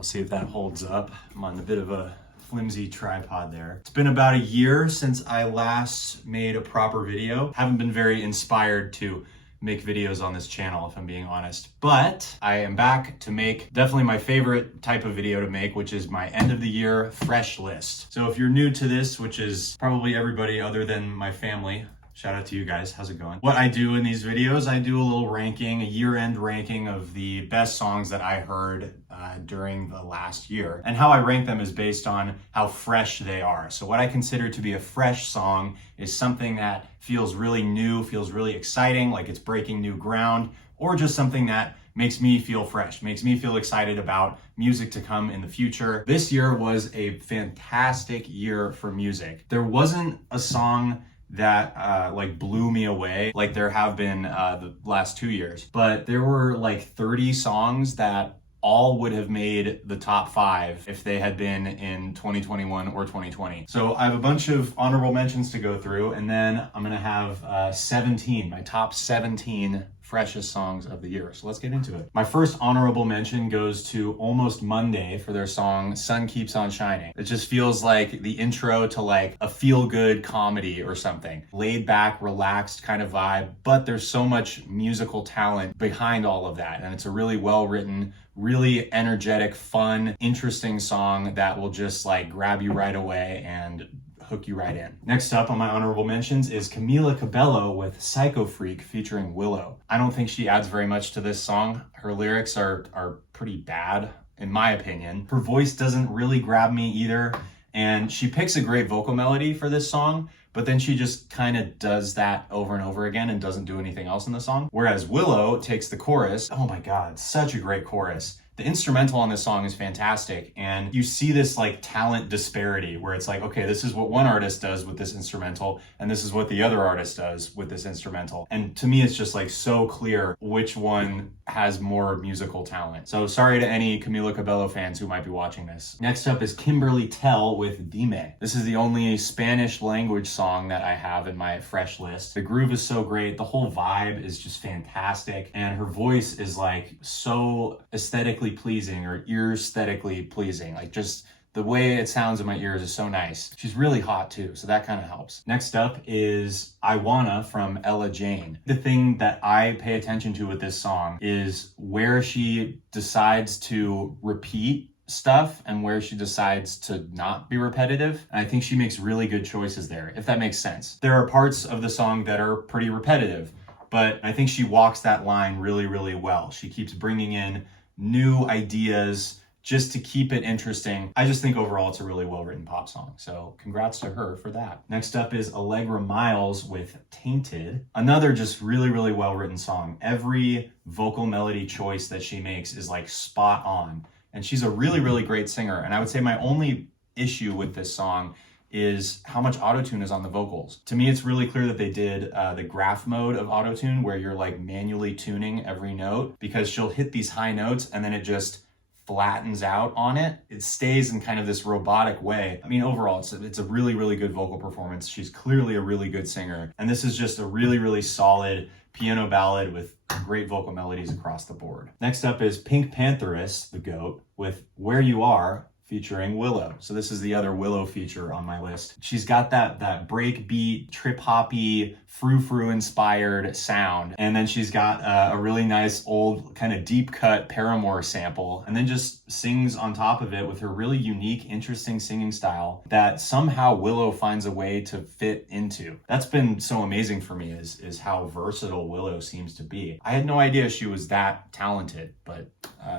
I'll see if that holds up. I'm on a bit of a flimsy tripod there. It's been about a year since I last made a proper video. Haven't been very inspired to make videos on this channel, if I'm being honest. But I am back to make definitely my favorite type of video to make, which is my end of the year fresh list. So if you're new to this, which is probably everybody other than my family, shout out to you guys, how's it going? What I do in these videos, I do a little ranking, a year-end ranking of the best songs that I heard during the last year. And how I rank them is based on how fresh they are. So what I consider to be a fresh song is something that feels really new, feels really exciting, like it's breaking new ground, or just something that makes me feel fresh, makes me feel excited about music to come in the future. This year was a fantastic year for music. There wasn't a song that like blew me away like there have been the last 2 years, but there were like 30 songs that all would have made the top 5 if they had been in 2021 or 2020. So I have a bunch of honorable mentions to go through, and then I'm gonna have my top 17 freshest songs of the year. So let's get into it. My first honorable mention goes to Almost Monday for their song Sun Keeps on Shining. It just feels like the intro to like a feel-good comedy or something. Laid back, relaxed kind of vibe, but there's so much musical talent behind all of that. And it's a really well-written, really energetic, fun, interesting song that will just like grab you right away and hook you right in. Next up on my honorable mentions is Camila Cabello with Psycho Freak featuring Willow. I don't think she adds very much to this song. Her lyrics are pretty bad, in my opinion. Her voice doesn't really grab me either, and she picks a great vocal melody for this song, but then she just kind of does that over and over again and doesn't do anything else in the song. Whereas Willow takes the chorus. Oh my God, such a great chorus. The instrumental on this song is fantastic, and you see this like talent disparity where it's like, okay, this is what one artist does with this instrumental, and this is what the other artist does with this instrumental. And to me, it's just like so clear which one has more musical talent. So sorry to any Camila Cabello fans who might be watching this. Next up is Kimberly Tell with Dime. This is the only Spanish language song that I have in my fresh list. The groove is so great. The whole vibe is just fantastic. And her voice is like so aesthetically pleasing, or ear-aesthetically pleasing. Like just the way it sounds in my ears is so nice. She's really hot too, so that kind of helps. Next up is I Wanna from Ella Jane. The thing that I pay attention to with this song is where she decides to repeat stuff and where she decides to not be repetitive. And I think she makes really good choices there, if that makes sense. There are parts of the song that are pretty repetitive, but I think she walks that line really, really well. She keeps bringing in new ideas just to keep it interesting. I just think overall it's a really well-written pop song. So congrats to her for that. Next up is Allegra Miles with Tainted. Another just really, really well-written song. Every vocal melody choice that she makes is like spot on. And she's a really, really great singer. And I would say my only issue with this song is how much autotune is on the vocals. To me, it's really clear that they did the graph mode of autotune where you're like manually tuning every note, because she'll hit these high notes and then it just flattens out on it. It stays in kind of this robotic way. I mean, overall, it's a really, really good vocal performance. She's clearly a really good singer. And this is just a really, really solid piano ballad with great vocal melodies across the board. Next up is Pink Pantheress, the GOAT, with Where You Are, featuring Willow. So this is the other Willow feature on my list. She's got that breakbeat, trip-hoppy, frou-frou inspired sound. And then she's got a really nice old kind of deep cut Paramore sample, and then just sings on top of it with her really unique, interesting singing style that somehow Willow finds a way to fit into. That's been so amazing for me is how versatile Willow seems to be. I had no idea she was that talented, but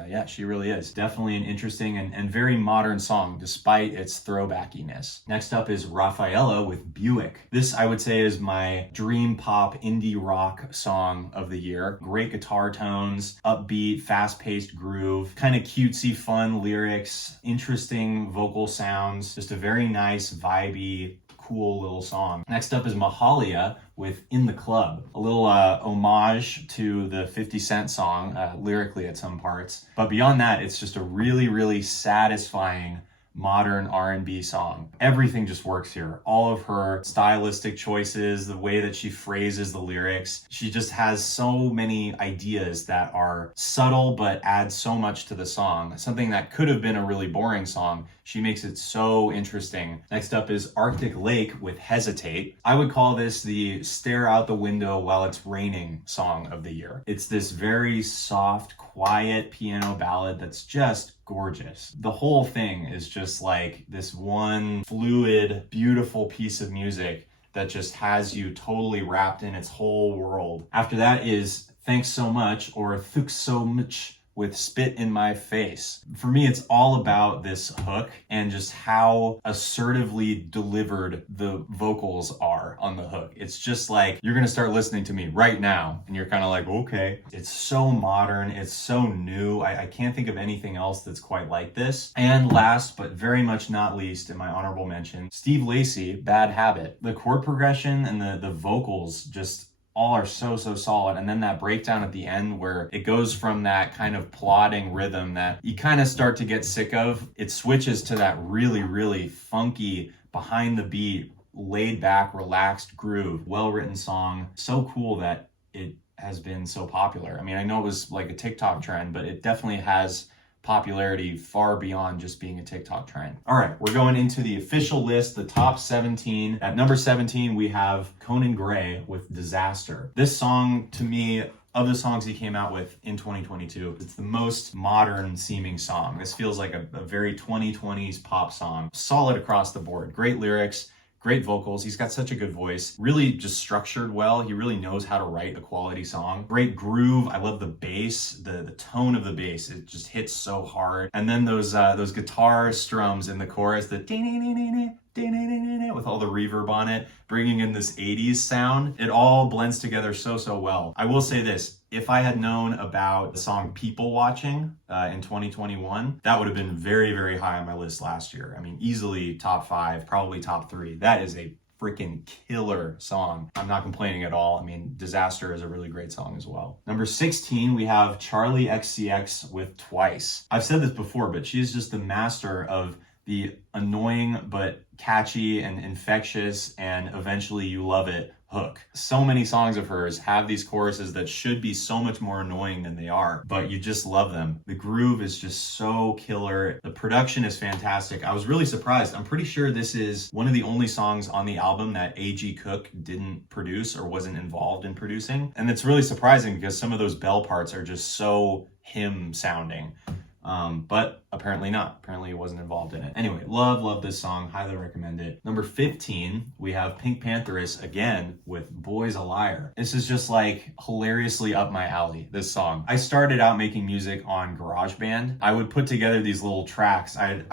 yeah, she really is. Definitely an interesting and very modern song despite its throwbackiness. Next up is Rafaela with Buick. This I would say is my dream pop indie rock song of the year. Great guitar tones, upbeat, fast-paced groove, kind of cutesy, fun lyrics, interesting vocal sounds, just a very nice, vibey, cool little song. Next up is Mahalia with In the Club, a little homage to the 50 Cent song lyrically at some parts. But beyond that, it's just a really, really satisfying modern R&B song. Everything just works here. All of her stylistic choices, the way that she phrases the lyrics. She just has so many ideas that are subtle but add so much to the song. Something that could have been a really boring song, she makes it so interesting. Next up is Arctic Lake with Hesitate. I would call this the stare out the window while it's raining song of the year. It's this very soft, quiet piano ballad that's just gorgeous. The whole thing is just like this one fluid, beautiful piece of music that just has you totally wrapped in its whole world. After that is Thanks So Much, or Thuk So Much, with Spit in My Face. For me, it's all about this hook and just how assertively delivered the vocals are on the hook. It's just like, you're gonna start listening to me right now, and you're kind of like, okay. It's so modern, it's so new. I can't think of anything else that's quite like this. And last, but very much not least, in my honorable mention, Steve Lacy, Bad Habit. The chord progression and the vocals just all are so solid, and then that breakdown at the end where it goes from that kind of plodding rhythm that you kind of start to get sick of, it switches to that really funky, behind the beat, laid back, relaxed groove. Well-written song, so cool that it has been so popular. I mean, I know it was like a TikTok trend, but it definitely has popularity far beyond just being a TikTok trend. All right, we're going into the official list, the top 17. At number 17, we have Conan Gray with Disaster. This song, to me, of the songs he came out with in 2022, it's the most modern seeming song. This feels like a very 2020s pop song. Solid across the board. Great lyrics, great vocals. He's got such a good voice. Really just structured well. He really knows how to write a quality song. Great groove. I love the bass, the tone of the bass. It just hits so hard. And then those guitar strums in the chorus, the with all the reverb on it, bringing in this 80s sound. It all blends together so well. I will say this, if I had known about the song People Watching in 2021, that would have been very high on my list last year. I mean, easily top 5, probably top 3. That is a freaking killer song. I'm not complaining at all. I mean, Disaster is a really great song as well. Number 16, we have Charlie XCX with Twice. I've said this before, but she is just the master of the annoying but catchy and infectious and eventually you love it hook. So many songs of hers have these choruses that should be so much more annoying than they are, but you just love them. The groove is just so killer. The production is fantastic. I was really surprised. I'm pretty sure this is one of the only songs on the album that A.G. Cook didn't produce or wasn't involved in producing. And it's really surprising because some of those bell parts are just so hymn sounding. But apparently not. Apparently he wasn't involved in it. Anyway, love this song. Highly recommend it. Number 15, we have Pink Pantheress again with Boy's a Liar. This is just like hilariously up my alley, this song. I started out making music on GarageBand. I would put together these little tracks. I'd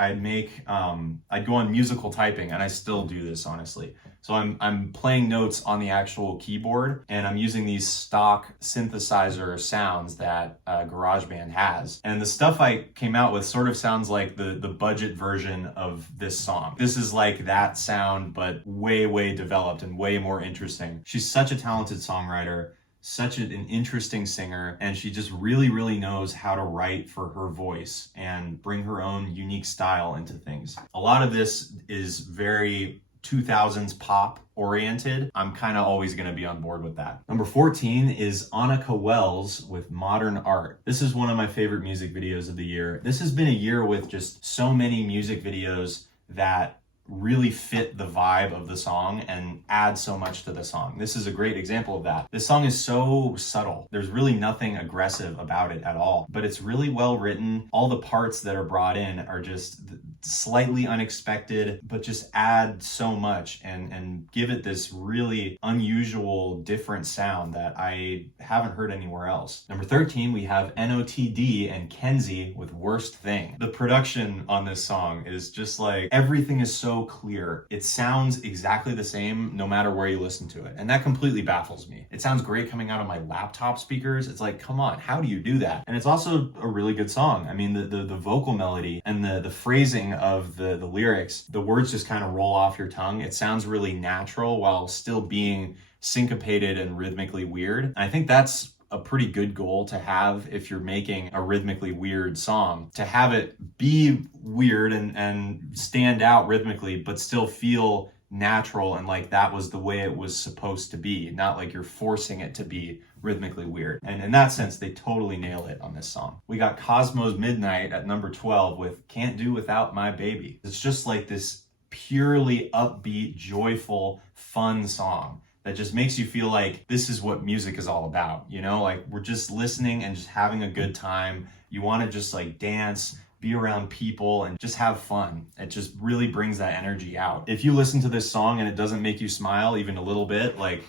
go on musical typing, and I still do this, honestly. So I'm playing notes on the actual keyboard, and I'm using these stock synthesizer sounds that GarageBand has. And the stuff I came out with sort of sounds like the budget version of this song. This is like that sound, but way developed and way more interesting. She's such a talented songwriter, such an interesting singer, and she just really knows how to write for her voice and bring her own unique style into things. A lot of this is very 2000s pop oriented. I'm kind of always going to be on board with that. Number 14 is Annika Wells with Modern Art. This is one of my favorite music videos of the year. This has been a year with just so many music videos that really fit the vibe of the song and add so much to the song. This is a great example of that. This song is so subtle. There's really nothing aggressive about it at all, but it's really well written. All the parts that are brought in are just slightly unexpected, but just add so much and give it this really unusual, different sound that I haven't heard anywhere else. Number 13, we have NOTD and Kenzie with Worst Thing. The production on this song is just like, everything is so clear. It sounds exactly the same no matter where you listen to it. And that completely baffles me. It sounds great coming out of my laptop speakers. It's like, come on, how do you do that? And it's also a really good song. I mean, the vocal melody and the phrasing of the lyrics, the words just kind of roll off your tongue. It sounds really natural while still being syncopated and rhythmically weird. And I think that's a pretty good goal to have if you're making a rhythmically weird song, to have it be weird and stand out rhythmically, but still feel natural and like that was the way it was supposed to be, not like you're forcing it to be rhythmically weird. And in that sense, they totally nail it on this song. We got Cosmo's Midnight at number 12 with Can't Do Without My Baby. It's just like this purely upbeat, joyful, fun song that just makes you feel like this is what music is all about, you know? Like we're just listening and just having a good time. You want to just like dance, be around people, and just have fun. It just really brings that energy out. If you listen to this song and it doesn't make you smile even a little bit, like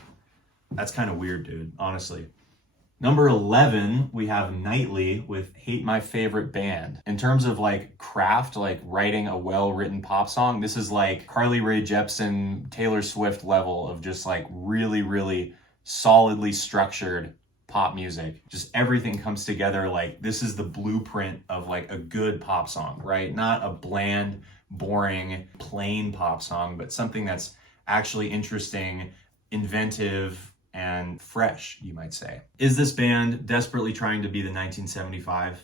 that's kind of weird, dude, honestly. Number 11, we have Nightly with Hate My Favorite Band. In terms of like craft, like writing a well-written pop song, this is like Carly Rae Jepsen, Taylor Swift level of just like really, really solidly structured pop music. Just everything comes together. Like this is the blueprint of like a good pop song, right? Not a bland, boring, plain pop song, but something that's actually interesting, inventive, and fresh, you might say. Is this band desperately trying to be the 1975?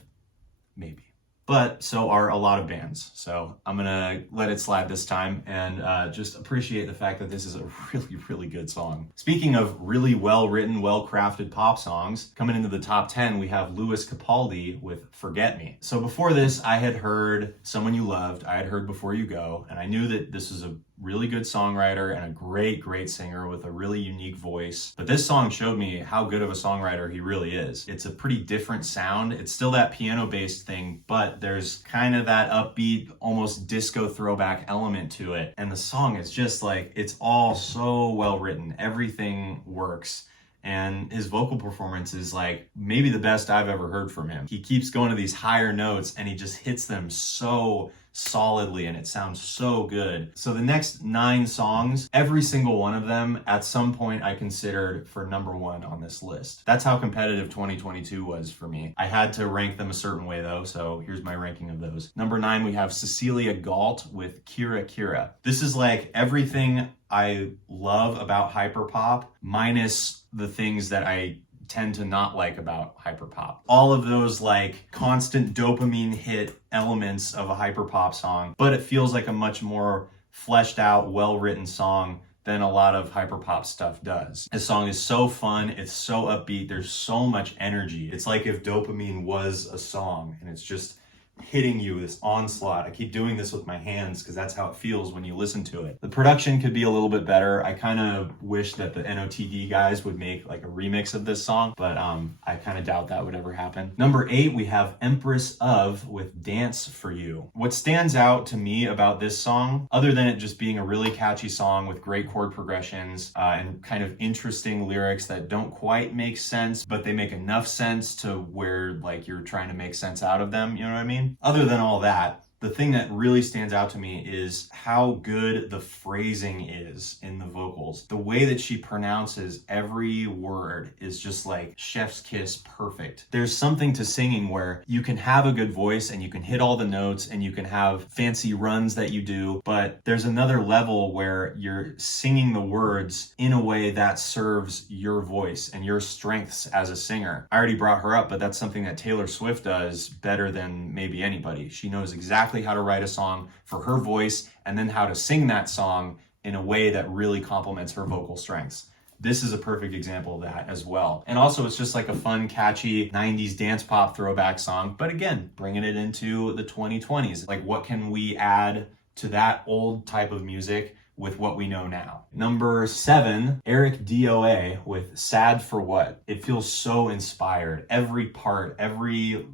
Maybe. But so are a lot of bands. So I'm gonna let it slide this time and just appreciate the fact that this is a really, really good song. Speaking of really well-written, well-crafted pop songs, coming into the top 10, we have Louis Capaldi with Forget Me. So before this, I had heard Someone You Loved, I had heard Before You Go, and I knew that this is a really good songwriter and a great, great singer with a really unique voice. But this song showed me how good of a songwriter he really is. It's a pretty different sound. It's still that piano-based thing, but there's kind of that upbeat, almost disco throwback element to it. And the song is just like, it's all so well written. Everything works. And his vocal performance is like maybe the best I've ever heard from him. He keeps going to these higher notes and he just hits them so solidly and it sounds so good. So the next 9 songs, every single one of them at some point I considered for number 1 on this list. That's how competitive 2022 was for me. I had to rank them a certain way though, so here's my ranking of those. Number 9, we have Cecilia Galt with Kira Kira. This is like everything I love about hyperpop minus the things that I tend to not like about hyperpop. All of those like constant dopamine hit elements of a hyperpop song, but it feels like a much more fleshed out, well-written song than a lot of hyperpop stuff does. This song is so fun, it's so upbeat, there's so much energy. It's like if dopamine was a song and it's just hitting you, this onslaught. I keep doing this with my hands because that's how it feels when you listen to it. The production could be a little bit better. I kind of wish that the NOTD guys would make like a remix of this song, but I kind of doubt that would ever happen. Number 8, we have Empress of with Dance for You. What stands out to me about this song, other than it just being a really catchy song with great chord progressions and kind of interesting lyrics that don't quite make sense, but they make enough sense to where like you're trying to make sense out of them, you know what I mean? Other than all that, the thing that really stands out to me is how good the phrasing is in the vocals. The way that she pronounces every word is just like chef's kiss perfect. There's something to singing where you can have a good voice and you can hit all the notes and you can have fancy runs that you do, but there's another level where you're singing the words in a way that serves your voice and your strengths as a singer. I already brought her up, but that's something that Taylor Swift does better than maybe anybody. She knows exactly how to write a song for her voice and then how to sing that song in a way that really complements her vocal strengths. This is a perfect example of that as well. And also it's just like a fun, catchy 90s dance pop throwback song, but again, bringing it into the 2020s. Like what can we add to that old type of music with what we know now? Number 7, Eric DOA with Sad for What. It feels so inspired. Every part, every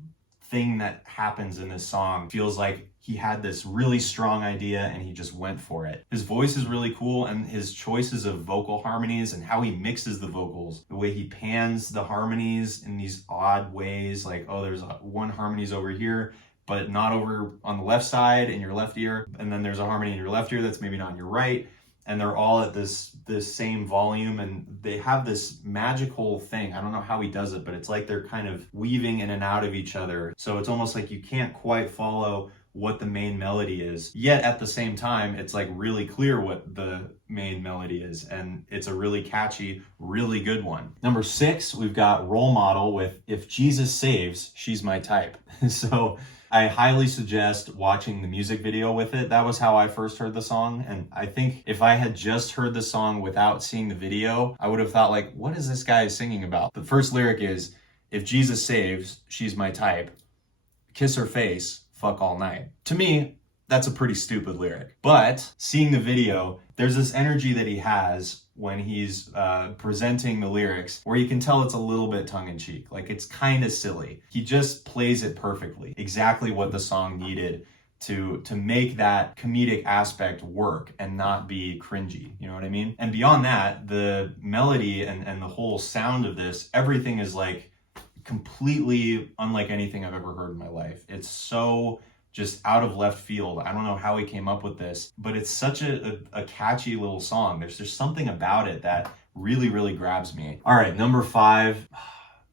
thing that happens in this song feels like he had this really strong idea and he just went for it. His voice is really cool and his choices of vocal harmonies and how he mixes the vocals, the way he pans the harmonies in these odd ways, like, oh, there's one harmony's over here, but not over on the left side in your left ear. And then there's a harmony in your left ear that's maybe not in your right. And they're all at this same volume and they have this magical thing. I don't know how he does it, but it's like they're kind of weaving in and out of each other. So it's almost like you can't quite follow what the main melody is. Yet at the same time, it's like really clear what the main melody is, and it's a really catchy, really good one. Number 6, we've got Role Model with If Jesus Saves, She's My Type. So I highly suggest watching the music video with it. That was how I first heard the song, and I think if I had just heard the song without seeing the video, I would have thought like, what is this guy singing about? The first lyric is, if Jesus saves, she's my type, kiss her face, fuck all night. To me, that's a pretty stupid lyric. But seeing the video, there's this energy that he has when he's presenting the lyrics where you can tell it's a little bit tongue-in-cheek. Like, it's kind of silly. He just plays it perfectly. Exactly what the song needed to make that comedic aspect work and not be cringy. You know what I mean? And beyond that, the melody and the whole sound of this, everything is like completely unlike anything I've ever heard in my life. It's so just out of left field. I don't know how he came up with this, but it's such a catchy little song. There's just something about it that really, really grabs me. All right, number 5,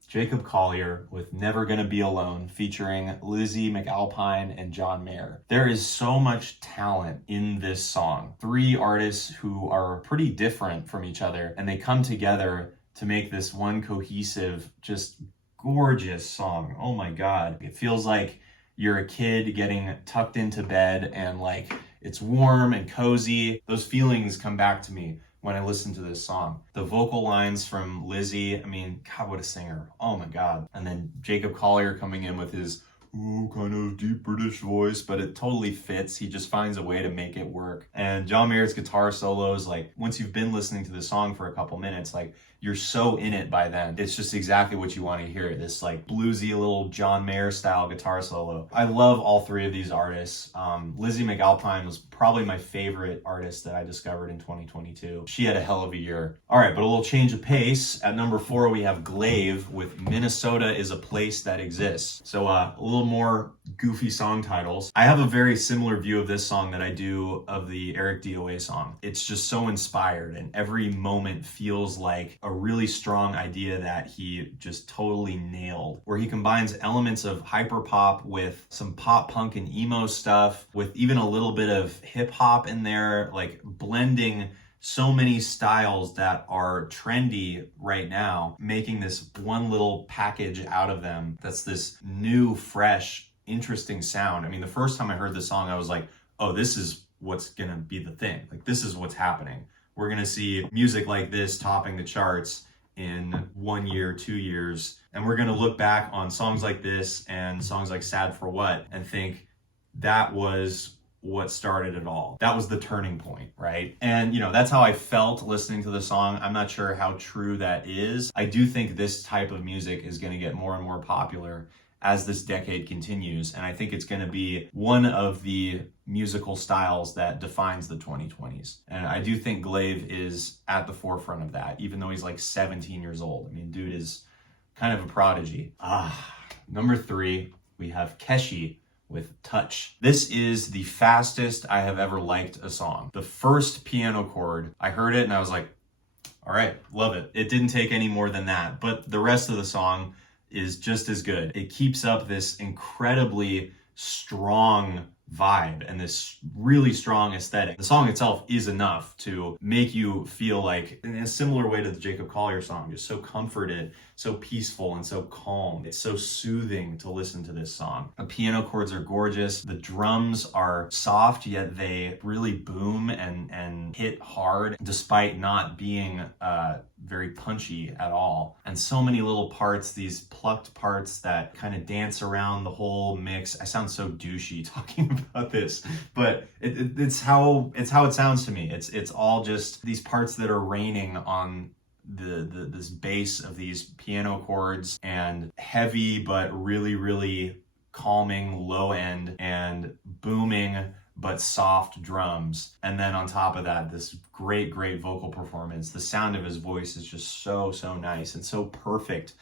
Jacob Collier with Never Gonna Be Alone, featuring Lizzie McAlpine and John Mayer. There is so much talent in this song. 3 artists who are pretty different from each other, and they come together to make this one cohesive, just gorgeous song. Oh my God. It feels like you're a kid getting tucked into bed and like it's warm and cozy. Those feelings come back to me when I listen to this song. The vocal lines from Lizzie, I mean, God, what a singer. Oh my God. And then Jacob Collier coming in with his kind of deep British voice, but it totally fits. He just finds a way to make it work. And John Mayer's guitar solos, like once you've been listening to the song for a couple minutes, like you're so in it by then. It's just exactly what you want to hear. This like bluesy little John Mayer style guitar solo. I love all 3 of these artists. Lizzie McAlpine was probably my favorite artist that I discovered in 2022. She had a hell of a year. All right, but a little change of pace. At number 4, we have Glaive with Minnesota Is a Place That Exists. So a little more goofy song titles. I have a very similar view of this song that I do of the Eric DOA song. It's just so inspired, and every moment feels like a really strong idea that he just totally nailed, where he combines elements of hyper pop with some pop punk and emo stuff, with even a little bit of hip hop in there, like blending so many styles that are trendy right now, making this one little package out of them that's this new, fresh, interesting sound. I mean, the first time I heard this song, I was like, oh, this is what's gonna be the thing. Like, this is what's happening. We're gonna see music like this topping the charts in 1 year, 2 years, and we're gonna look back on songs like this and songs like Sad for What and think that was what started it all. That was the turning point, right? And you know, that's how I felt listening to the song. I'm not sure how true that is. I do think this type of music is gonna get more and more popular as this decade continues, and I think it's going to be one of the musical styles that defines the 2020s. And I do think Glaive is at the forefront of that, even though he's like 17 years old. I mean, dude is kind of a prodigy. Number 3, we have Keshi with Touch. This is the fastest I have ever liked a song. The first piano chord, I heard it and I was like, all right, love it. It didn't take any more than that, but the rest of the song is just as good. It keeps up this incredibly strong vibe and this really strong aesthetic. The song itself is enough to make you feel like, in a similar way to the Jacob Collier song, just so comforted, so peaceful, and so calm. It's so soothing to listen to this song. The piano chords are gorgeous. The drums are soft, yet they really boom and hit hard, despite not being very punchy at all. And so many little parts, these plucked parts that kind of dance around the whole mix. I sound so douchey talking about this, but it's how it sounds to me. It's all just these parts that are raining on this bass of these piano chords, and heavy but really, really calming low end, and booming but soft drums. And then on top of that, this great vocal performance. The sound of his voice is just so nice and so perfect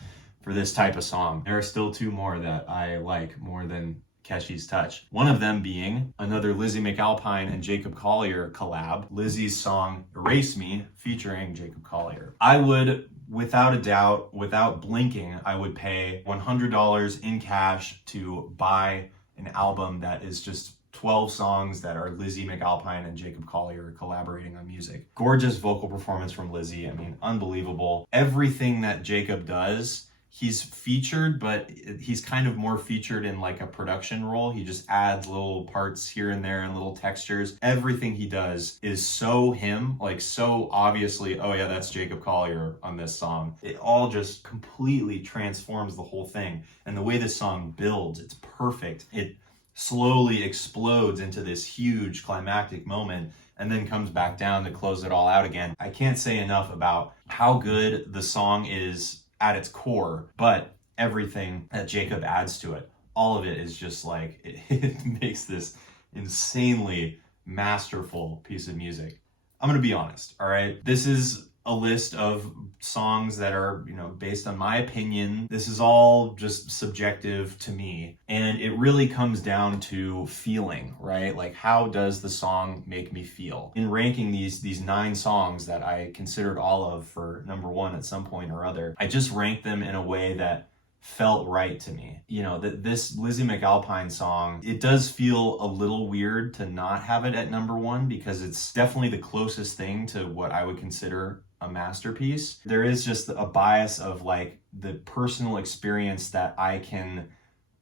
for this type of song. There are still 2 more that I like more than Keshi's Touch. One of them being another Lizzie McAlpine and Jacob Collier collab, Lizzie's song Erase Me featuring Jacob Collier. I would, without a doubt, without blinking, I would pay $100 in cash to buy an album that is just 12 songs that are Lizzie McAlpine and Jacob Collier collaborating on music. Gorgeous vocal performance from Lizzie. I mean, unbelievable. Everything that Jacob does, he's featured, but he's kind of more featured in like a production role. He just adds little parts here and there and little textures. Everything he does is so him, like so obviously, oh yeah, that's Jacob Collier on this song. It all just completely transforms the whole thing. And the way this song builds, it's perfect. It slowly explodes into this huge climactic moment and then comes back down to close it all out again. I can't say enough about how good the song is at its core, but everything that Jacob adds to it, all of it is just like, it makes this insanely masterful piece of music. I'm gonna be honest, all right? This is a list of songs that are, based on my opinion. This is all just subjective to me. And it really comes down to feeling, right? Like, how does the song make me feel? In ranking these 9 songs that I considered all of for number 1 at some point or other, I just ranked them in a way that felt right to me. This Lizzie McAlpine song, it does feel a little weird to not have it at number 1 because it's definitely the closest thing to what I would consider a masterpiece. There is just a bias of like the personal experience that I can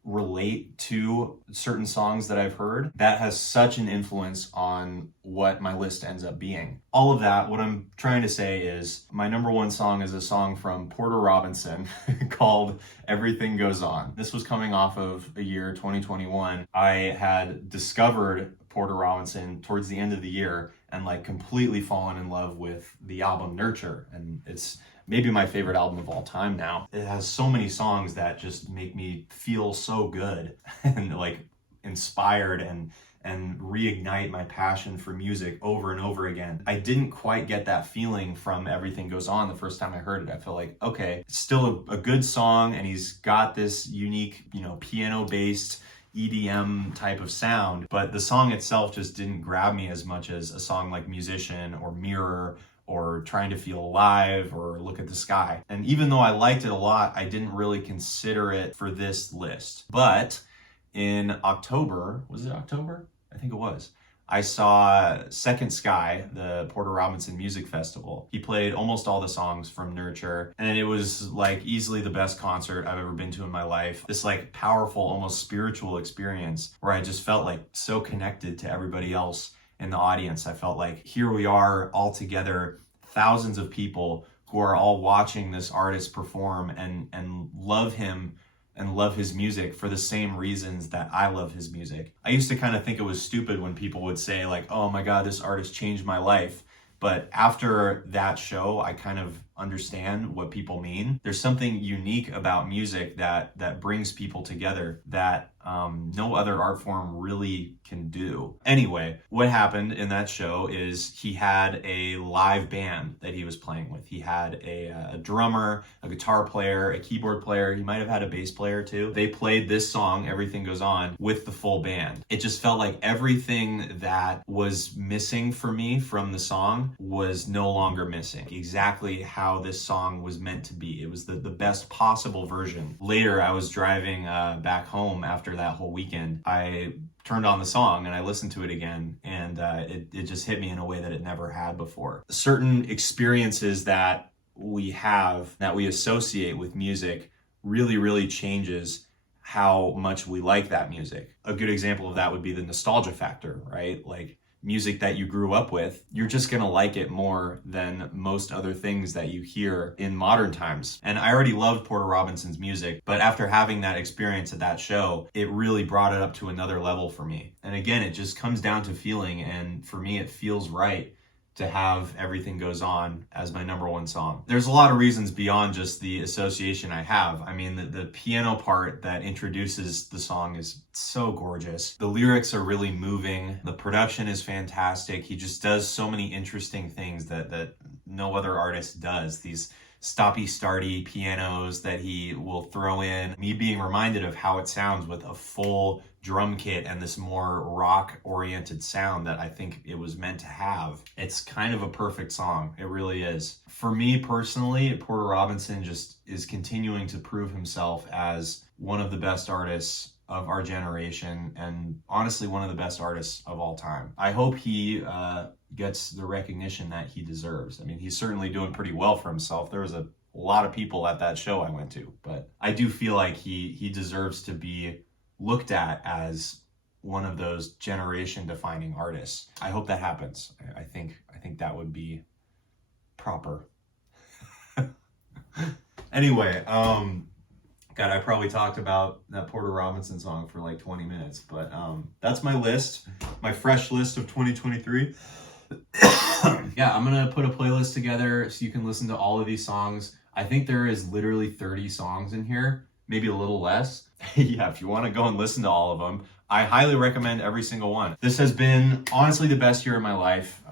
relate to certain songs that I've heard that has such an influence on what my list ends up being. All of that, what I'm trying to say is my number 1 song is a song from Porter Robinson called Everything Goes On. This was coming off of a year, 2021. I had discovered Porter Robinson towards the end of the year and like completely fallen in love with the album Nurture. And it's maybe my favorite album of all time now. It has so many songs that just make me feel so good and like inspired and reignite my passion for music over and over again. I didn't quite get that feeling from Everything Goes On the first time I heard it. I felt like, okay, it's still a good song and he's got this unique, piano-based EDM type of sound, but the song itself just didn't grab me as much as a song like Musician or Mirror or Trying to Feel Alive or Look at the Sky. And even though I liked it a lot, I didn't really consider it for this list. But in October, was it October? I think it was. I saw Second Sky, the Porter Robinson Music Festival. He played almost all the songs from Nurture, and it was like easily the best concert I've ever been to in my life. This like powerful, almost spiritual experience where I just felt like so connected to everybody else in the audience. I felt like here we are all together, thousands of people who are all watching this artist perform and love him and love his music for the same reasons that I love his music. I used to kind of think it was stupid when people would say like, oh my God, this artist changed my life. But after that show, I kind of understand what people mean. There's something unique about music that brings people together that no other art form really can do. Anyway, what happened in that show is he had a live band that he was playing with. He had a drummer, a guitar player, a keyboard player. He might have had a bass player too. They played this song, Everything Goes On, with the full band. It just felt like everything that was missing for me from the song was no longer missing. Exactly how this song was meant to be. It was the best possible version. Later, I was driving back home after that whole weekend. I turned on the song and I listened to it again, and it just hit me in a way that it never had before. Certain experiences that we have, that we associate with music, really changes how much we like that music. A good example of that would be the nostalgia factor, right? Like music that you grew up with, you're just gonna like it more than most other things that you hear in modern times. And I already loved Porter Robinson's music, but after having that experience at that show, it really brought it up to another level for me. And again, it just comes down to feeling, and for me, it feels right to have Everything Goes On as my number 1 song. There's a lot of reasons beyond just the association I have. I mean, the piano part that introduces the song is so gorgeous. The lyrics are really moving. The production is fantastic. He just does so many interesting things that no other artist does. These stoppy-starty pianos that he will throw in. Me being reminded of how it sounds with a full drum kit and this more rock-oriented sound that I think it was meant to have. It's kind of a perfect song. It really is. For me personally, Porter Robinson just is continuing to prove himself as one of the best artists of our generation, and honestly one of the best artists of all time. I hope he gets the recognition that he deserves. I mean, he's certainly doing pretty well for himself. There was a lot of people at that show I went to, but I do feel like he deserves to be looked at as one of those generation defining artists. I hope that happens. I think that would be proper. Anyway, God, I probably talked about that Porter Robinson song for like 20 minutes, but that's my list, my fresh list of 2023. Yeah, I'm gonna put a playlist together so you can listen to all of these songs. I think there is literally 30 songs in here, maybe a little less. Yeah, if you want to go and listen to all of them, I highly recommend every single one. This has been honestly the best year of my life.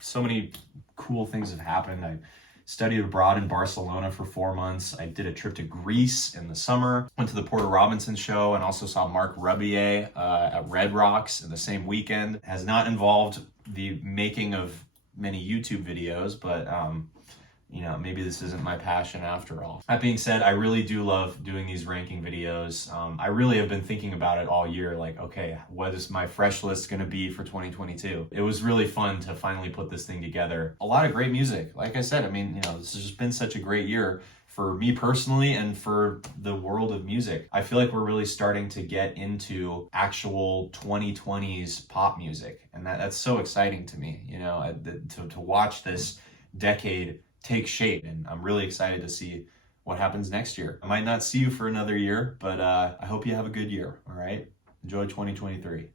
So many cool things have happened. I studied abroad in Barcelona for 4 months. I did a trip to Greece in the summer, went to the Porter Robinson show, and also saw Mark Rebier at Red Rocks in the same weekend. It has not involved the making of many YouTube videos, but you know, maybe this isn't my passion after all. That being said, I really do love doing these ranking videos. I really have been thinking about it all year, like, okay, what is my fresh list gonna be for 2022? It was really fun to finally put this thing together. A lot of great music. Like I said, I mean, you know, this has just been such a great year for me personally and for the world of music. I feel like we're really starting to get into actual 2020s pop music, and that's so exciting to me, you know, to watch this decade take shape, and I'm really excited to see what happens next year. I might not see you for another year, but I hope you have a good year, all right? Enjoy 2023.